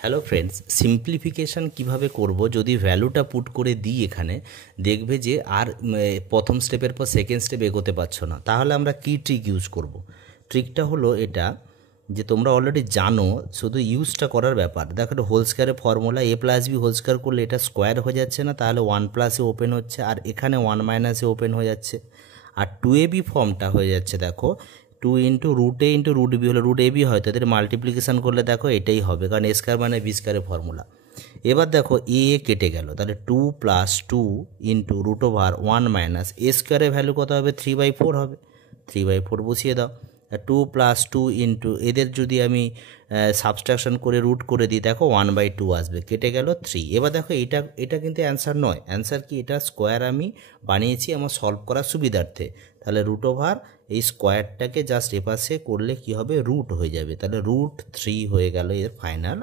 Hello friends, simplification কিভাবে করব যদি ভ্যালুটা পুট করে দিই এখানে দেখবে যে আর প্রথম স্টেপের পর সেকেন্ড স্টেপ এগোতে পারছো না। তাহলে আমরা কি ট্রিক ইউজ করব? ট্রিকটা হলো এটা যে তোমরা অলরেডি জানো, শুধু ইউজটা করার ব্যাপার। দেখো এটা হোল স্কোয়ারের ফর্মুলা, এ প্লাস বি হোল স্কোয়ার করলে এটা স্কোয়ার হয়ে যাচ্ছে না, তাহলে 1 + ওপেন হচ্ছে, আর এখানে 1 - ওপেন হয়ে যাচ্ছে, আর 2ab ফর্মটা হয়ে যাচ্ছে। দেখো 2 × √a × √b হলে √ab হয়, তাদের মাল্টিপ্লিকেশান করলে দেখো এটাই হবে, কারণ a² = b² ফর্মুলা। এবার দেখো এ কেটে গেল, তাহলে 2 + 2 × √1 - a² ভ্যালু কত হবে? 3/4 হবে। 3/4 বসিয়ে দাও। 2 + 2 এদের যদি আমি সাবস্ট্রাকশন করে রুট করে দিই, দেখো 1/2 আসবে, কেটে গেল 3। এবার দেখো এটা কিন্তু অ্যান্সার নয়। অ্যান্সার কি? এটা স্কোয়ার আমি বানিয়েছি আমার সলভ করার সুবিধার্থে। তাহলে √ এই স্কোয়ারটাকে জাস্ট এপাশে করলে কি হবে? রুট হয়ে যাবে। তাহলে √3 হয়ে গেল এর ফাইনাল।